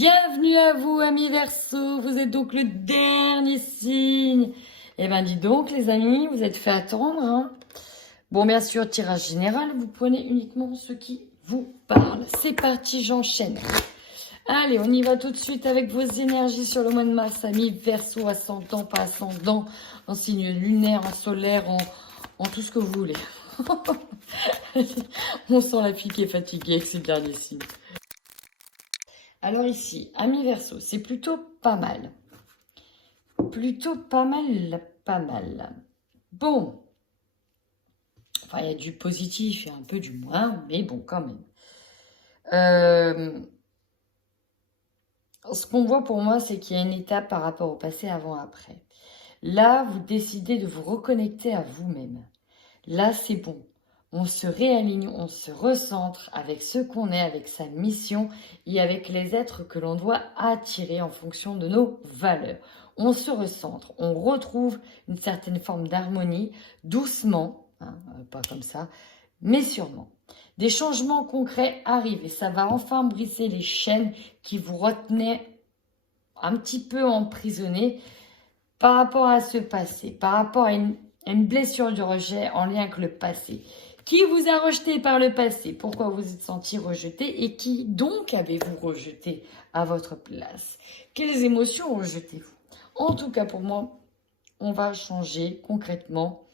Bienvenue à vous, amis Verseau. Vous êtes donc le dernier signe. Eh ben, dis donc, les amis, vous êtes fait attendre, hein. Bon, bien sûr, tirage général, vous prenez uniquement ce qui vous parle. C'est parti, j'enchaîne. Allez, on y va tout de suite avec vos énergies sur le mois de mars, amis Verseau, ascendant, pas ascendant, en signe lunaire, en solaire, en tout ce que vous voulez. On sent la fille qui est fatiguée avec ces derniers signes. Alors ici, amis Verseau, c'est plutôt pas mal. Plutôt pas mal, pas mal. Bon. Enfin, il y a du positif et un peu du moins, mais bon, quand même. Ce qu'on voit pour moi, c'est qu'il y a une étape par rapport au passé avant-après. Là, vous décidez de vous reconnecter à vous-même. Là, c'est bon. On se réaligne, on se recentre avec ce qu'on est, avec sa mission et avec les êtres que l'on doit attirer en fonction de nos valeurs. On se recentre, on retrouve une certaine forme d'harmonie, doucement, hein, pas comme ça, mais sûrement. Des changements concrets arrivent et ça va enfin briser les chaînes qui vous retenaient un petit peu emprisonnés par rapport à ce passé, par rapport à une blessure du rejet en lien avec le passé. Qui vous a rejeté par le passé? Pourquoi vous êtes senti rejeté? Et qui donc avez-vous rejeté à votre place? Quelles émotions rejetez-vous? En tout cas, pour moi, on va changer concrètement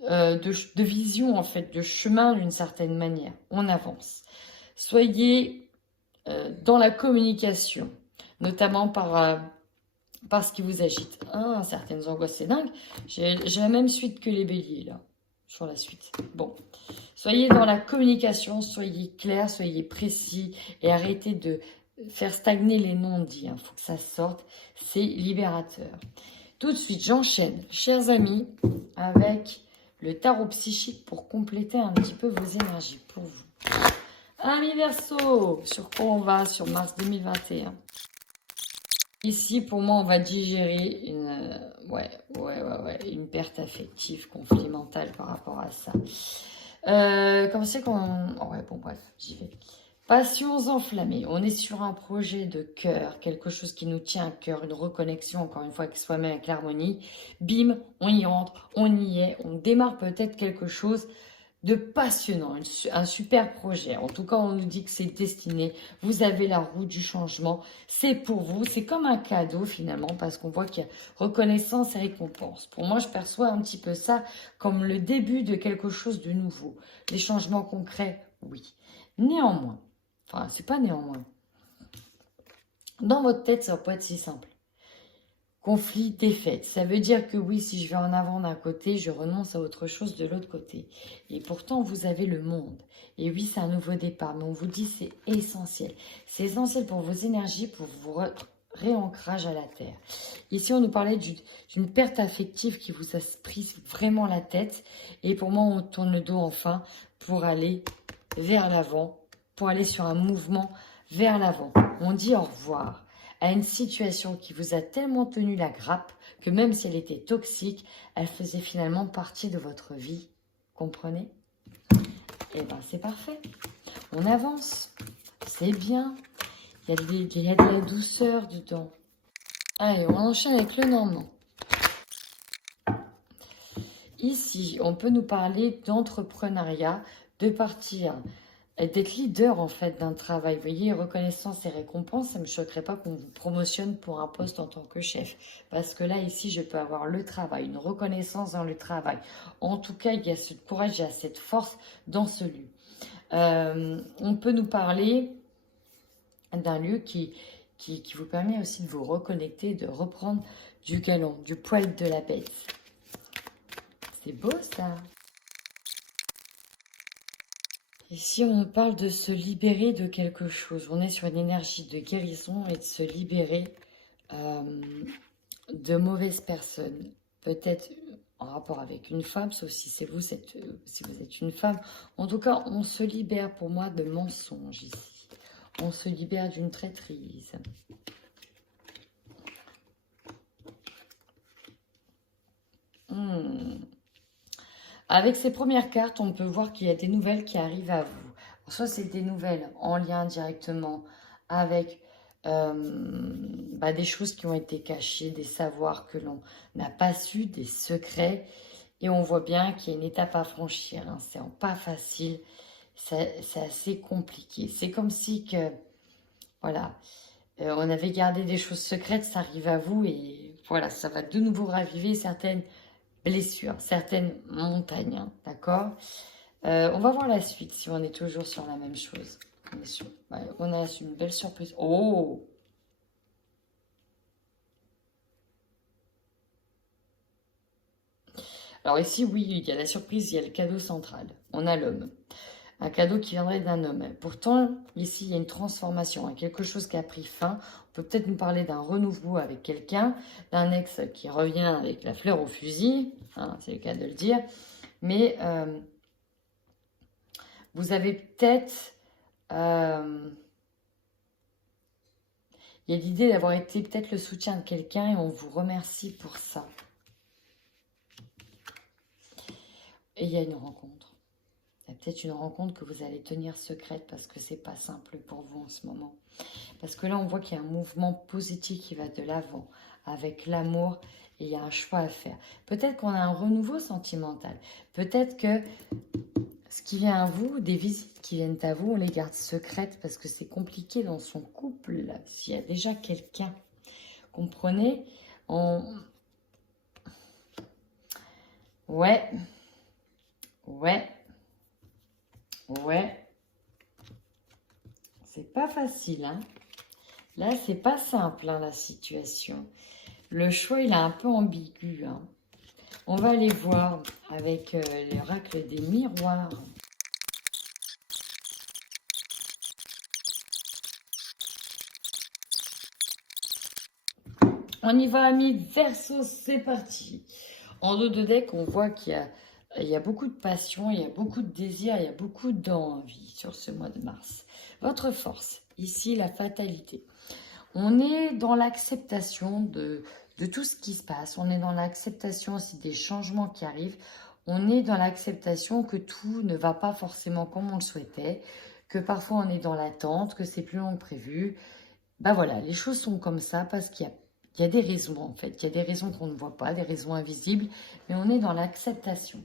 de vision, en fait, de chemin d'une certaine manière. On avance. Soyez dans la communication, notamment par ce qui vous agite. Ah, certaines angoisses, c'est dingue. J'ai la même suite que les béliers, là, sur la suite. Bon, soyez dans la communication, soyez clair, soyez précis et arrêtez de faire stagner les non-dits. Il faut que ça sorte, c'est libérateur. Tout de suite, j'enchaîne, chers amis, avec le tarot psychique pour compléter un petit peu vos énergies pour vous. Amis Verseau, sur quoi on va sur mars 2021? Ici, pour moi, on va digérer une perte affective, conflit mental par rapport à ça. Comme c'est qu'on... Oh ouais, bon, bref, j'y vais. Passions enflammées. On est sur un projet de cœur, quelque chose qui nous tient à cœur, une reconnexion, encore une fois, avec soi-même, avec l'harmonie. Bim, on y entre, on y est, on démarre peut-être quelque chose de passionnant, un super projet. En tout cas, on nous dit que c'est destiné. Vous avez la roue du changement. C'est pour vous. C'est comme un cadeau finalement parce qu'on voit qu'il y a reconnaissance et récompense. Pour moi, je perçois un petit peu ça comme le début de quelque chose de nouveau. Les changements concrets, oui. Néanmoins, enfin, c'est pas néanmoins. Dans votre tête, ça va pas être si simple. Conflit, défaite. Ça veut dire que oui, si je vais en avant d'un côté, je renonce à autre chose de l'autre côté. Et pourtant, vous avez le monde. Et oui, c'est un nouveau départ, mais on vous dit c'est essentiel. C'est essentiel pour vos énergies, pour votre réancrage à la terre. Ici, on nous parlait d'une perte affective qui vous a pris vraiment la tête. Et pour moi, on tourne le dos enfin pour aller vers l'avant, pour aller sur un mouvement vers l'avant. On dit au revoir à une situation qui vous a tellement tenu la grappe que même si elle était toxique, elle faisait finalement partie de votre vie. Comprenez? Eh bien, c'est parfait. On avance. C'est bien. Il y a de la douceur dedans. Allez, on enchaîne avec le normand. Ici, on peut nous parler d'entrepreneuriat, de partir, d'être leader en fait d'un travail. Vous voyez, reconnaissance et récompense, ça ne me choquerait pas qu'on vous promotionne pour un poste en tant que chef. Parce que là, ici, je peux avoir le travail, une reconnaissance dans le travail. En tout cas, il y a ce courage, il y a cette force dans ce lieu. On peut nous parler d'un lieu qui vous permet aussi de vous reconnecter, de reprendre du galon, du poil de la bête. C'est beau ça. Ici, on nous parle de se libérer de quelque chose. On est sur une énergie de guérison et de se libérer de mauvaises personnes. Peut-être en rapport avec une femme, sauf si c'est vous, si vous êtes une femme. En tout cas, on se libère pour moi de mensonges ici. On se libère d'une traîtrise. Avec ces premières cartes, on peut voir qu'il y a des nouvelles qui arrivent à vous. Soit c'est des nouvelles en lien directement avec des choses qui ont été cachées, des savoirs que l'on n'a pas su, des secrets. Et on voit bien qu'il y a une étape à franchir, hein. C'est pas facile, c'est assez compliqué. C'est comme si que, voilà, on avait gardé des choses secrètes, ça arrive à vous et voilà, ça va de nouveau raviver certaines blessures, certaines montagnes, hein, d'accord? On va voir la suite, si on est toujours sur la même chose. Ouais, on a une belle surprise. Oh! Alors ici, oui, il y a la surprise, il y a le cadeau central. On a l'homme. Un cadeau qui viendrait d'un homme. Pourtant, ici, il y a une transformation, hein, quelque chose qui a pris fin. On peut peut-être nous parler d'un renouveau avec quelqu'un, d'un ex qui revient avec la fleur au fusil, hein, c'est le cas de le dire. Mais vous avez peut-être... il y a l'idée d'avoir été peut-être le soutien de quelqu'un et on vous remercie pour ça. Et il y a une rencontre. Il y a peut-être une rencontre que vous allez tenir secrète parce que c'est pas simple pour vous en ce moment. Parce que là, on voit qu'il y a un mouvement positif qui va de l'avant avec l'amour et il y a un choix à faire. Peut-être qu'on a un renouveau sentimental. Peut-être que ce qui vient à vous, des visites qui viennent à vous, on les garde secrètes parce que c'est compliqué dans son couple. S'il y a déjà quelqu'un, comprenez, Ouais, ouais, ouais. C'est pas facile, hein. Là, c'est pas simple, hein, la situation. Le choix, il est un peu ambigu, hein. On va aller voir avec l'oracle des miroirs. On y va, amis. Verseau, c'est parti. En dos de deck, on voit qu'il y a beaucoup de passion, il y a beaucoup de désir, il y a beaucoup d'envie sur ce mois de mars. Votre force, ici, la fatalité. On est dans l'acceptation de tout ce qui se passe. On est dans l'acceptation aussi des changements qui arrivent. On est dans l'acceptation que tout ne va pas forcément comme on le souhaitait, que parfois on est dans l'attente, que c'est plus long que prévu. Voilà, les choses sont comme ça parce qu'il y a des raisons en fait. Il y a des raisons qu'on ne voit pas, des raisons invisibles, mais on est dans l'acceptation.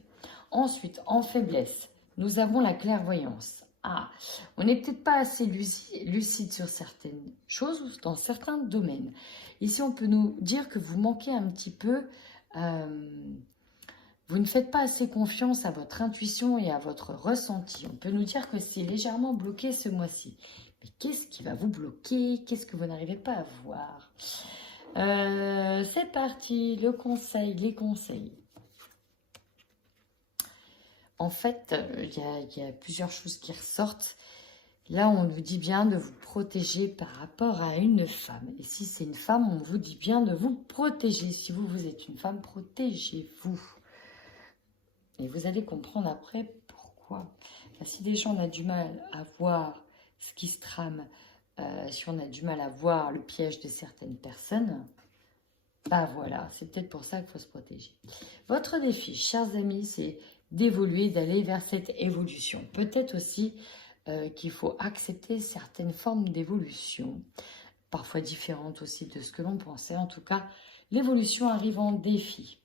Ensuite, en faiblesse, nous avons la clairvoyance. Ah, on n'est peut-être pas assez lucide sur certaines choses, dans certains domaines. Ici, on peut nous dire que vous manquez un petit peu, vous ne faites pas assez confiance à votre intuition et à votre ressenti. On peut nous dire que c'est légèrement bloqué ce mois-ci. Mais qu'est-ce qui va vous bloquer? Qu'est-ce que vous n'arrivez pas à voir? C'est parti, le conseil, les conseils. En fait, il y a plusieurs choses qui ressortent. Là, on vous dit bien de vous protéger par rapport à une femme. Et si c'est une femme, on vous dit bien de vous protéger. Si vous êtes une femme, protégez-vous. Et vous allez comprendre après pourquoi. Si déjà on a du mal à voir ce qui se trame, si on a du mal à voir le piège de certaines personnes, voilà, c'est peut-être pour ça qu'il faut se protéger. Votre défi, chers amis, c'est d'évoluer, d'aller vers cette évolution. Peut-être aussi qu'il faut accepter certaines formes d'évolution, parfois différentes aussi de ce que l'on pensait. En tout cas, l'évolution arrive en défi.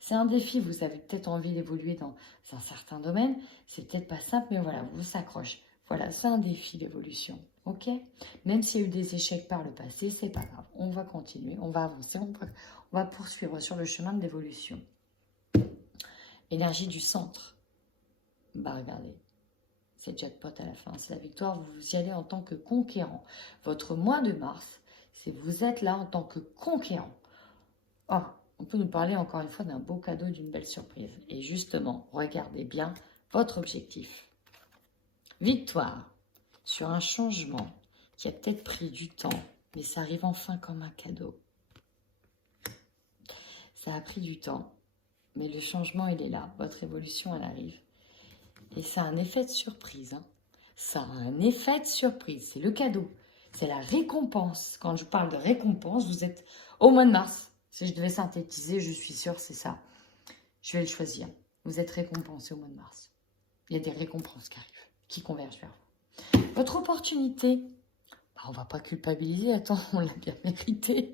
C'est un défi, vous avez peut-être envie d'évoluer dans un certain domaine, c'est peut-être pas simple, mais voilà, vous s'accrochez. Voilà, c'est un défi l'évolution, ok? Même s'il y a eu des échecs par le passé, c'est pas grave. On va continuer, on va avancer, on va poursuivre sur le chemin de l'évolution. Énergie du centre. Regardez, c'est jackpot à la fin, c'est la victoire, vous y allez en tant que conquérant. Votre mois de mars, c'est vous êtes là en tant que conquérant. Oh, on peut nous parler encore une fois d'un beau cadeau, d'une belle surprise. Et justement, regardez bien votre objectif. Victoire sur un changement qui a peut-être pris du temps, mais ça arrive enfin comme un cadeau. Ça a pris du temps, mais le changement, il est là. Votre évolution, elle arrive. Et ça a un effet de surprise. Hein. Ça a un effet de surprise. C'est le cadeau. C'est la récompense. Quand je parle de récompense, vous êtes au mois de mars. Si je devais synthétiser, je suis sûre, c'est ça. Je vais le choisir. Vous êtes récompensé au mois de mars. Il y a des récompenses qui arrivent, qui convergent vers vous. Votre opportunité, Bah, on va pas culpabiliser, attends, on l'a bien mérité.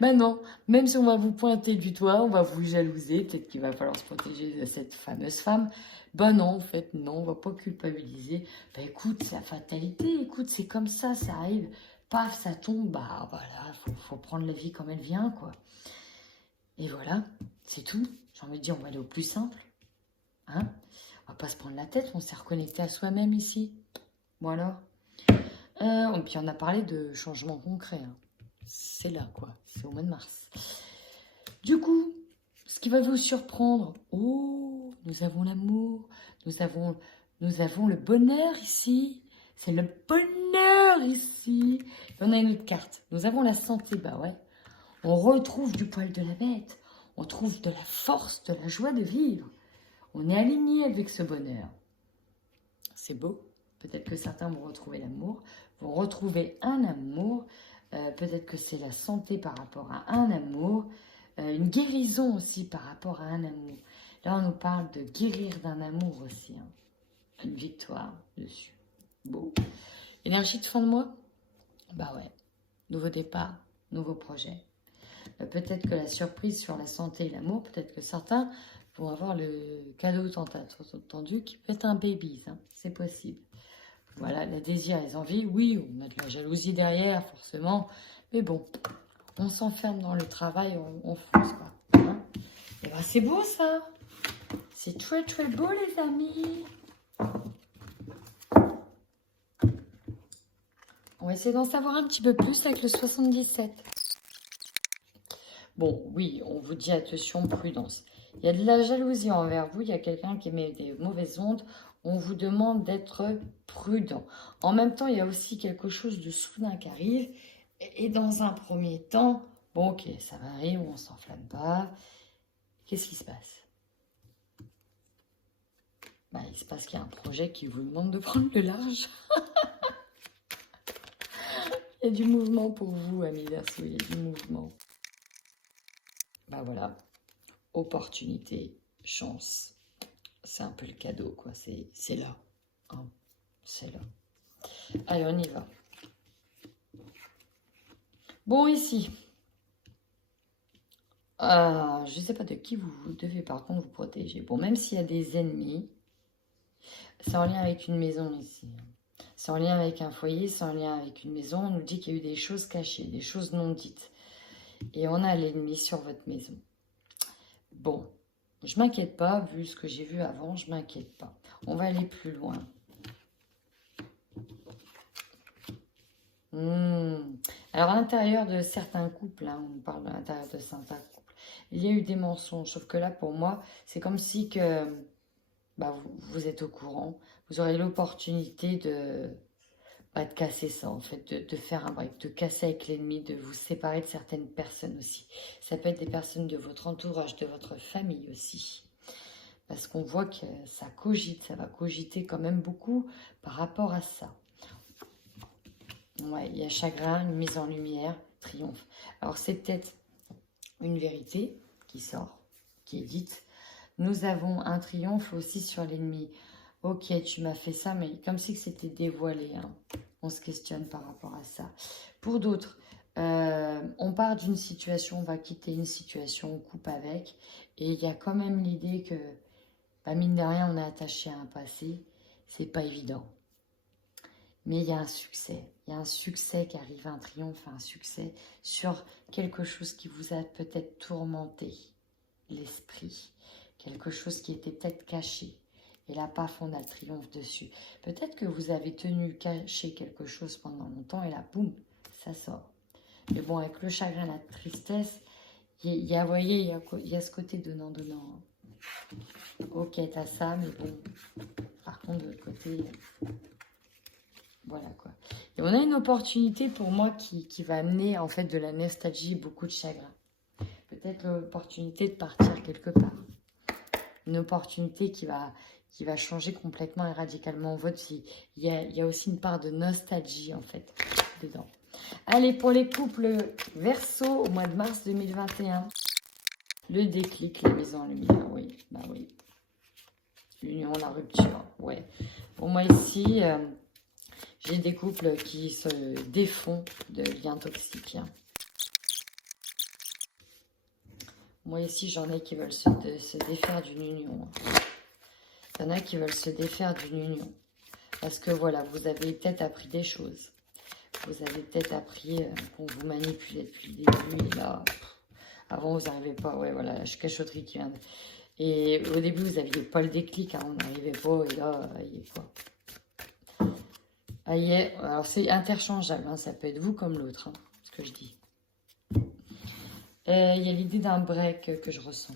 Bah non, même si on va vous pointer du doigt, on va vous jalouser, peut-être qu'il va falloir se protéger de cette fameuse femme. Bah non, en fait, non, on va pas culpabiliser. Bah écoute, c'est la fatalité, écoute, c'est comme ça arrive. Paf, ça tombe, bah voilà, faut prendre la vie comme elle vient, quoi. Et voilà, c'est tout. J'ai envie de dire, on va aller au plus simple. Hein? On va pas se prendre la tête, on s'est reconnecté à soi-même ici. Bon alors. Et puis on a parlé de changements concrets. Hein. C'est là, quoi. C'est au mois de mars. Du coup, ce qui va vous surprendre, oh, nous avons l'amour, nous avons le bonheur ici. C'est le bonheur ici. Et on a une autre carte. Nous avons la santé, bah ouais. On retrouve du poil de la bête. On trouve de la force, de la joie de vivre. On est aligné avec ce bonheur. C'est beau. Peut-être que certains vont retrouver l'amour, vont retrouver un amour. Peut-être que c'est la santé par rapport à un amour. Une guérison aussi par rapport à un amour. Là, on nous parle de guérir d'un amour aussi. Hein. Une victoire dessus. Beau. Énergie de fin de mois? Bah ouais. Nouveau départ, nouveau projet. Peut-être que la surprise sur la santé et l'amour, peut-être que certains vont avoir le cadeau tant attendu qui peut être un baby. Hein. C'est possible. Voilà, les désirs, les envies, oui, on a de la jalousie derrière, forcément. Mais bon, on s'enferme dans le travail, on fonce pas. Hein. Et ben c'est beau ça. C'est très très beau les amis. On va essayer d'en savoir un petit peu plus avec le 77. Bon, oui, on vous dit attention, prudence. Il y a de la jalousie envers vous, il y a quelqu'un qui émet des mauvaises ondes. On vous demande d'être prudent. En même temps, il y a aussi quelque chose de soudain qui arrive. Et dans un premier temps, bon, ok, ça va arriver, on ne s'enflamme pas. Qu'est-ce qui se passe? Bah, il se passe qu'il y a un projet qui vous demande de prendre le large. Il y a du mouvement pour vous, amis Verseau, il y a du mouvement. Bah voilà, opportunité, chance. C'est un peu le cadeau, quoi. C'est là. Hein. C'est là. Allez, on y va. Bon, ici. Je ne sais pas de qui vous devez par contre vous protéger. Bon, même s'il y a des ennemis, c'est en lien avec une maison ici. C'est en lien avec un foyer, c'est en lien avec une maison. On nous dit qu'il y a eu des choses cachées, des choses non dites. Et on a l'ennemi sur votre maison. Bon, je m'inquiète pas, vu ce que j'ai vu avant, je m'inquiète pas. On va aller plus loin. Alors, à l'intérieur de certains couples, hein, on parle de l'intérieur de certains couples, il y a eu des mensonges. Sauf que là, pour moi, c'est comme si que, bah, vous êtes au courant. Vous aurez l'opportunité de casser ça, en fait, de faire un break, de casser avec l'ennemi, de vous séparer de certaines personnes aussi. Ça peut être des personnes de votre entourage, de votre famille aussi. Parce qu'on voit que ça cogite, ça va cogiter quand même beaucoup par rapport à ça. Ouais, il y a chagrin, une mise en lumière, triomphe. Alors, c'est peut-être une vérité qui sort, qui est dite. Nous avons un triomphe aussi sur l'ennemi. Ok, tu m'as fait ça, mais comme si c'était dévoilé. Hein. On se questionne par rapport à ça. Pour d'autres, on part d'une situation, on va quitter une situation, on coupe avec. Et il y a quand même l'idée que, bah, mine de rien, on est attaché à un passé. C'est pas évident. Mais il y a un succès. Il y a un succès qui arrive, un triomphe, un succès sur quelque chose qui vous a peut-être tourmenté l'esprit. Quelque chose qui était peut-être caché. Et là, paf, on a le triomphe dessus. Peut-être que vous avez tenu caché quelque chose pendant longtemps et là, boum, ça sort. Mais bon, avec le chagrin, la tristesse, il y a, vous voyez, il y a ce côté donnant-donnant. Ok, t'as ça, mais bon, par contre, de l'autre côté, voilà quoi. Et on a une opportunité pour moi qui va amener en fait de la nostalgie et beaucoup de chagrin. Peut-être l'opportunité de partir quelque part. Une opportunité qui va changer complètement et radicalement votre vie. Il y a aussi une part de nostalgie, en fait, dedans. Allez, pour les couples Verseau, au mois de mars 2021, le déclic, la mise en lumière, oui, bah oui. L'union, la rupture, ouais. Pour moi, ici, J'ai des couples qui se défont de liens toxiques. Hein. Moi ici, j'en ai qui veulent se défaire d'une union. Il y en a qui veulent se défaire d'une union. Parce que voilà, vous avez peut-être appris des choses. Vous avez peut-être appris qu'on vous manipulait depuis le début. Et là, avant, vous n'arrivez pas. Ouais, voilà, la cachotterie qui vient. Et au début, vous n'aviez pas le déclic. Hein, on n'arrivait pas. Et là, il y est quoi. Ah, y est. Alors, c'est interchangeable. Hein, ça peut être vous comme l'autre. Hein, ce que je dis. Il y a l'idée d'un break que je ressens.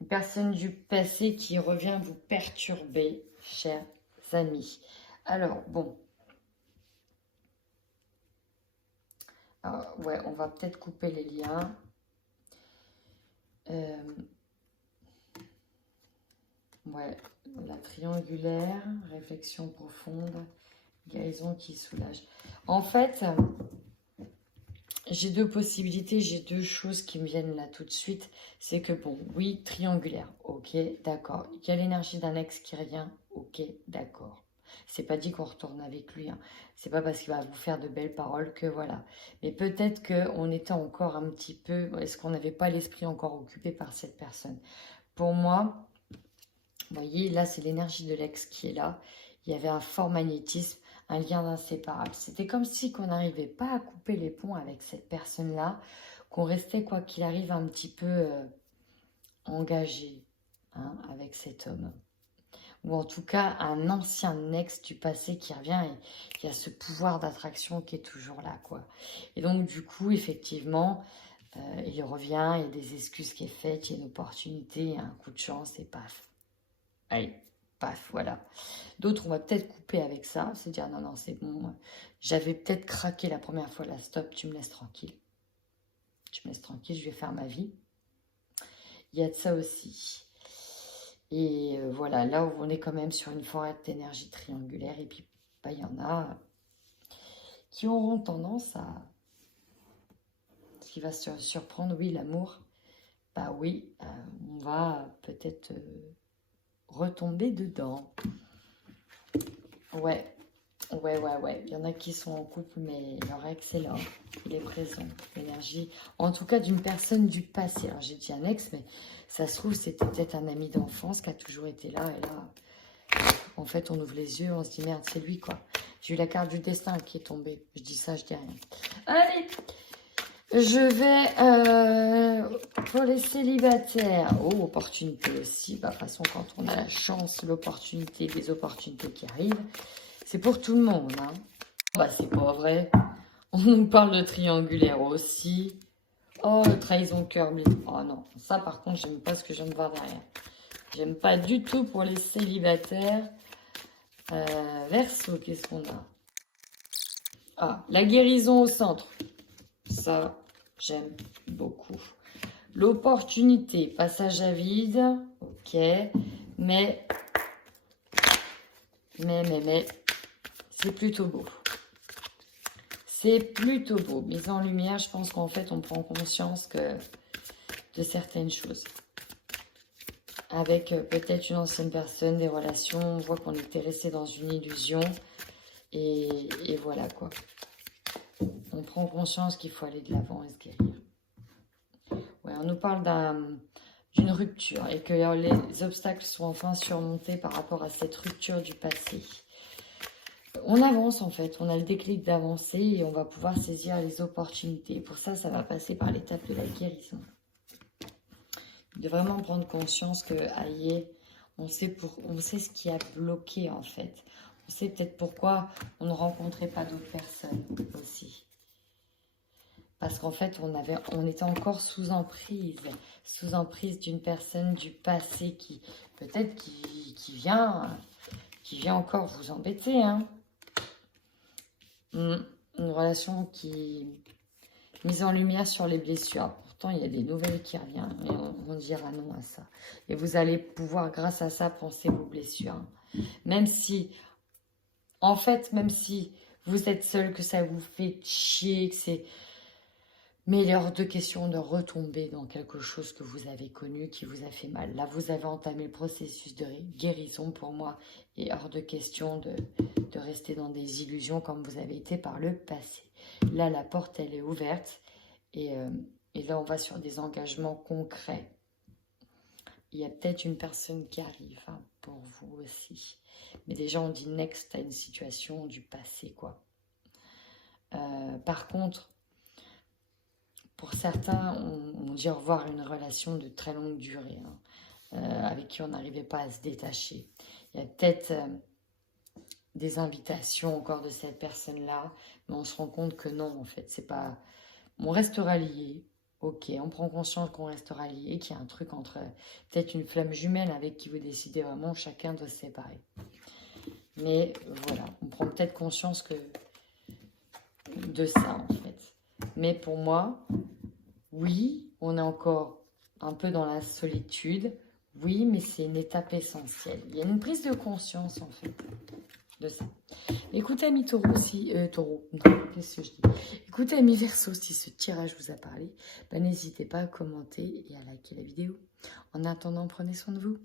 Une personne du passé qui revient vous perturber, chers amis. Alors, bon. Alors, ouais, on va peut-être couper les liens. Ouais, la triangulaire, réflexion profonde, guérison qui soulage. En fait, j'ai deux possibilités, j'ai deux choses qui me viennent là tout de suite. C'est que bon, oui, triangulaire, ok, d'accord. Il y a l'énergie d'un ex qui revient, ok, d'accord. C'est pas dit qu'on retourne avec lui. Hein. C'est pas parce qu'il va vous faire de belles paroles que voilà. Mais peut-être qu'on était encore un petit peu... Est-ce qu'on n'avait pas l'esprit encore occupé par cette personne? Pour moi, vous voyez, là, c'est l'énergie de l'ex qui est là. Il y avait un fort magnétisme, un lien inséparable. C'était comme si qu'on n'arrivait pas à couper les ponts avec cette personne-là, qu'on restait, quoi qu'il arrive, un petit peu engagé hein, avec cet homme. Ou en tout cas, un ancien ex du passé qui revient et qui a ce pouvoir d'attraction qui est toujours là, quoi. Et donc, du coup, effectivement, il revient, il y a des excuses qui est faites, il y a une opportunité, un coup de chance et paf. Allez, paf, voilà. D'autres, on va peut-être couper avec ça, se dire non, non, c'est bon. J'avais peut-être craqué la première fois, là, stop, tu me laisses tranquille. Tu me laisses tranquille, je vais faire ma vie. Il y a de ça aussi. Et voilà, là où on est quand même sur une forêt d'énergie triangulaire. Et puis, bah, il y en a qui auront tendance à... Ce qui va se surprendre, oui, l'amour. Bah oui, on va peut-être retomber dedans. Ouais, ouais. Il y en a qui sont en couple, mais leur ex est là. Il est présent. L'énergie, en tout cas, d'une personne du passé. Alors, j'ai dit un ex, mais ça se trouve, c'était peut-être un ami d'enfance qui a toujours été là. Et là, en fait, on ouvre les yeux, on se dit, merde, c'est lui, quoi. J'ai eu la carte du destin qui est tombée. Je dis ça, je dis rien. Allez, je vais pour les célibataires. Oh, opportunité aussi. Bah, de toute façon, quand on a la chance, l'opportunité, les opportunités qui arrivent, c'est pour tout le monde. Hein. Bah, c'est pas vrai. On nous parle de triangulaire aussi. Oh, trahison cœur bleu. Oh non, ça par contre, j'aime pas ce que je viens de voir derrière. J'aime pas du tout pour les célibataires. Verseau, qu'est-ce qu'on a? Ah, la guérison au centre. Ça, j'aime beaucoup. L'opportunité, passage à vide. Ok. Mais, c'est plutôt beau. C'est plutôt beau. Mise en lumière, je pense qu'en fait, on prend conscience de certaines choses. Avec peut-être une ancienne personne, des relations, on voit qu'on était resté dans une illusion. Et voilà quoi. On prend conscience qu'il faut aller de l'avant et se guérir. Ouais, on nous parle d'une rupture et que les obstacles sont enfin surmontés par rapport à cette rupture du passé. On avance en fait, on a le déclic d'avancer et on va pouvoir saisir les opportunités. Pour ça, ça va passer par l'étape de la guérison. De vraiment prendre conscience que, aïe, on sait ce qui a bloqué en fait. On sait peut-être pourquoi on ne rencontrait pas d'autres personnes aussi. Parce qu'en fait, on était encore sous emprise d'une personne du passé qui, peut-être, qui vient encore vous embêter, hein. Une relation qui mise en lumière sur les blessures. Pourtant, il y a des nouvelles qui reviennent et on dira non à ça. Et vous allez pouvoir, grâce à ça, penser vos blessures. Même si, en fait, même si vous êtes seul, que ça vous fait chier, que c'est... Mais il est hors de question de retomber dans quelque chose que vous avez connu, qui vous a fait mal. Là, vous avez entamé le processus de guérison pour moi. Et hors de question de rester dans des illusions comme vous avez été par le passé. Là, la porte, elle est ouverte. Et là, on va sur des engagements concrets. Il y a peut-être une personne qui arrive hein, pour vous aussi. Mais déjà, on dit next à une situation du passé, quoi. Par contre, pour certains, on dit au revoir à une relation de très longue durée, hein, avec qui on n'arrivait pas à se détacher. Il y a peut-être des invitations encore de cette personne-là, mais on se rend compte que non, en fait, c'est pas... On restera liés, ok, on prend conscience qu'on restera liés, qu'il y a un truc entre peut-être une flamme jumelle avec qui vous décidez vraiment chacun de se séparer. Mais voilà, on prend peut-être conscience que de ça, en fait. Mais pour moi... Oui, on est encore un peu dans la solitude. Oui, mais c'est une étape essentielle. Il y a une prise de conscience, en fait, de ça. Écoutez, amis taureau, taureau, non, qu'est-ce que je dis? Écoutez, amis verseau, si ce tirage vous a parlé, ben, n'hésitez pas à commenter et à liker la vidéo. En attendant, prenez soin de vous.